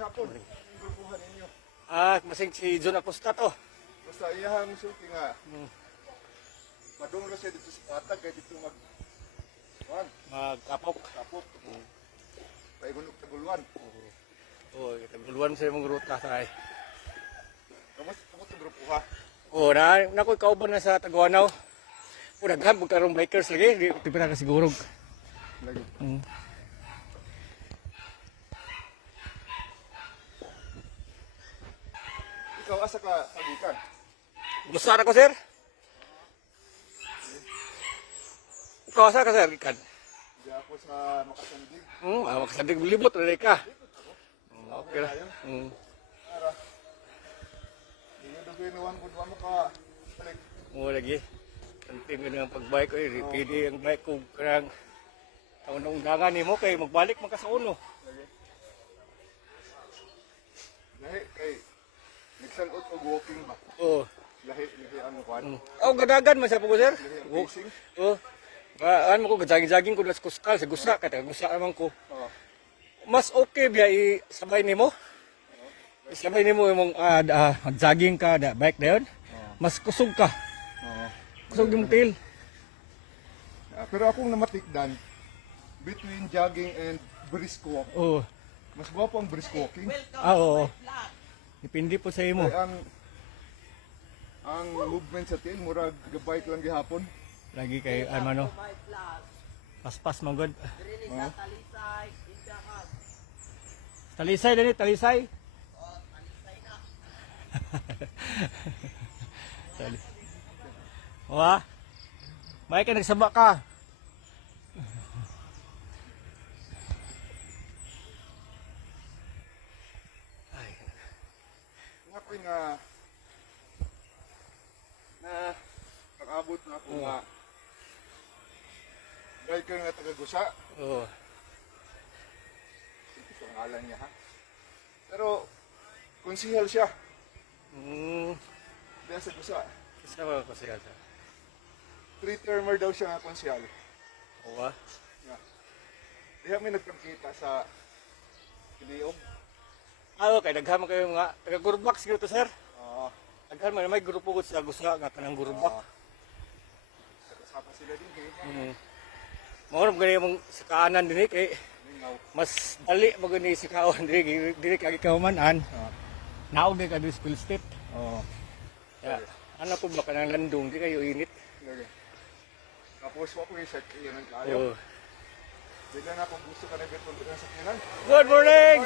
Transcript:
hapon. Ang grupuhan ninyo. Masing si John Acosta to. Basta iyahang sulti nga. Madunglo siya dito sa patag kaya dito Magkapok. kapok. Paigunok taguluan. Taguluan sa imong ruta tay. Kamusta ang grupuha? Nakoy kauban na sa Taguanaw. Daghan pud karong bikers lagi, di pipira ka siguro. Lagi. Ikaw asa ka pagikan? Gusto na ko sir? Ikaw asa ka sir gikan? Di ako sa Makasandig. Makasandig libot na ka. Okay ra. Ara. Hindi dugay nawan kung mo ka balik. Lagi. Kanting ng pagbike ko, pwede ang bike ko karang taon undangan nimo kay magbalik man ka sa uno. Lahi kay nagsalot og walking ba? Lahi ano kwan? Gadagan man sa po sir. Racing? Ano ko jogging ko sa kustal sa gusa ka gusa naman ko. Mas okay biya isabay nimo. Isabay nimo imong mag-jogging ka da bike dayon. Mas kusog ka. Kusog yung tail. Pero akong namatikdan between jogging and brisk walk. Mas gwapo ang brisk walking. Oo. Depende po sa imo. Kaya ang movement sa tail murag gabay ko lang gihapon. Lagi kay ano. Paspas man god. Talisay din talisay. May ka nagsaba ka. Nga ko na nakabot na ako nga biker nga taga-Gusa. Ito ang ngalan niya ha. Pero konsihal siya. Dahil sa Gusa. Isa ba ko siya? 3-termer daw siya nga konsihal. Diha may nagpakita sa Kiniog. Kay daghan man kayo nga taga-Gurbak siguro to sir. Daghan man may grupo ko sa Gusa nga kanang Gurbak. Kasama sila din. Mao gani mong sakaanan dinhi kay mas dali mo gani sakaon diri kay kaumanan. Naog di ka school state. Ano po ba kanang landong di kayo init? Tapos wako yung set yan ang kayo. Bigla na kung gusto ka na bitong sa sakyanan. Good morning!